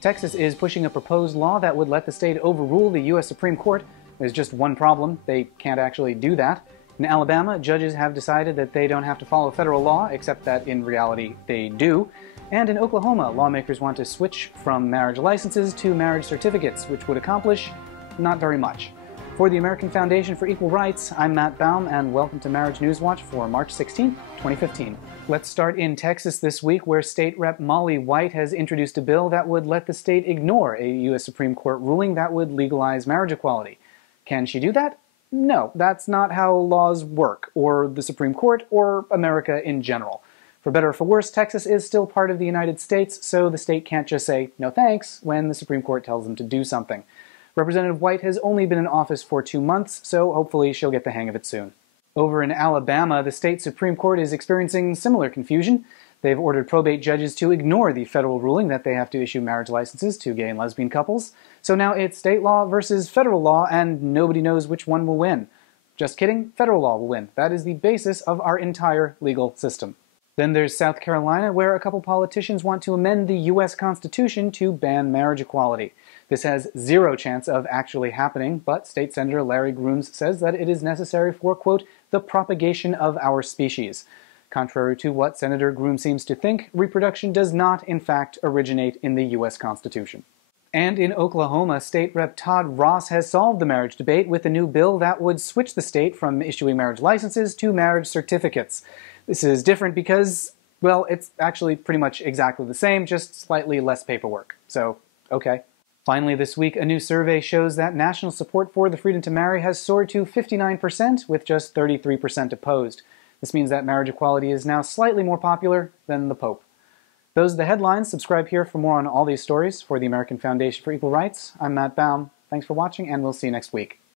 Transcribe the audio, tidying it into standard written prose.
Texas is pushing a proposed law that would let the state overrule the U.S. Supreme Court. There's just one problem: they can't actually do that. In Alabama, judges have decided that they don't have to follow federal law, except that in reality they do. And in Oklahoma, lawmakers want to switch from marriage licenses to marriage certificates, which would accomplish not very much. For the American Foundation for Equal Rights, I'm Matt Baum, and welcome to Marriage News Watch for March 16, 2015. Let's start in Texas this week, where State Rep Molly White has introduced a bill that would let the state ignore a U.S. Supreme Court ruling that would legalize marriage equality. Can she do that? No, that's not how laws work, or the Supreme Court, or America in general. For better or for worse, Texas is still part of the United States, so the state can't just say no thanks when the Supreme Court tells them to do something. Representative White has only been in office for 2 months, so hopefully she'll get the hang of it soon. Over in Alabama, the state Supreme Court is experiencing similar confusion. They've ordered probate judges to ignore the federal ruling that they have to issue marriage licenses to gay and lesbian couples. So now it's state law versus federal law, and nobody knows which one will win. Just kidding, federal law will win. That is the basis of our entire legal system. Then there's South Carolina, where a couple politicians want to amend the U.S. Constitution to ban marriage equality. This has zero chance of actually happening, but State Senator Larry Grooms says that it is necessary for, quote, the propagation of our species. Contrary to what Senator Grooms seems to think, reproduction does not, in fact, originate in the U.S. Constitution. And in Oklahoma, State Rep Todd Russ has solved the marriage debate with a new bill that would switch the state from issuing marriage licenses to marriage certificates. This is different because, well, it's actually pretty much exactly the same, just slightly less paperwork. So, okay. Finally this week, a new survey shows that national support for the freedom to marry has soared to 59%, with just 33% opposed. This means that marriage equality is now slightly more popular than the Pope. Those are the headlines. Subscribe here for more on all these stories. For the American Foundation for Equal Rights, I'm Matt Baum. Thanks for watching, and we'll see you next week.